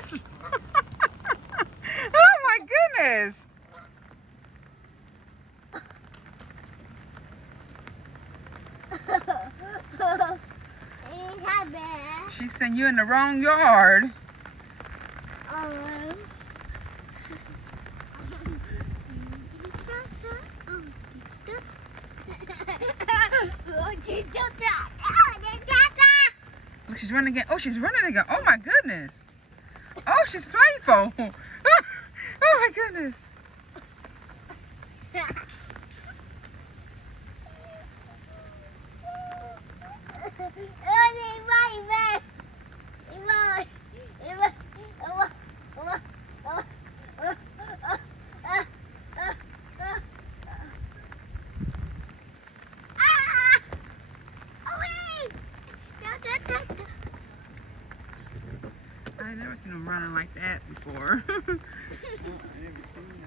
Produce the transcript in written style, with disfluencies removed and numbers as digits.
goodness! Oh my goodness! She sent you in the wrong yard. Oh, she's running again. Oh, she's running again. Oh my goodness. Oh, she's playful. Oh my goodness. I've never seen them running like that before.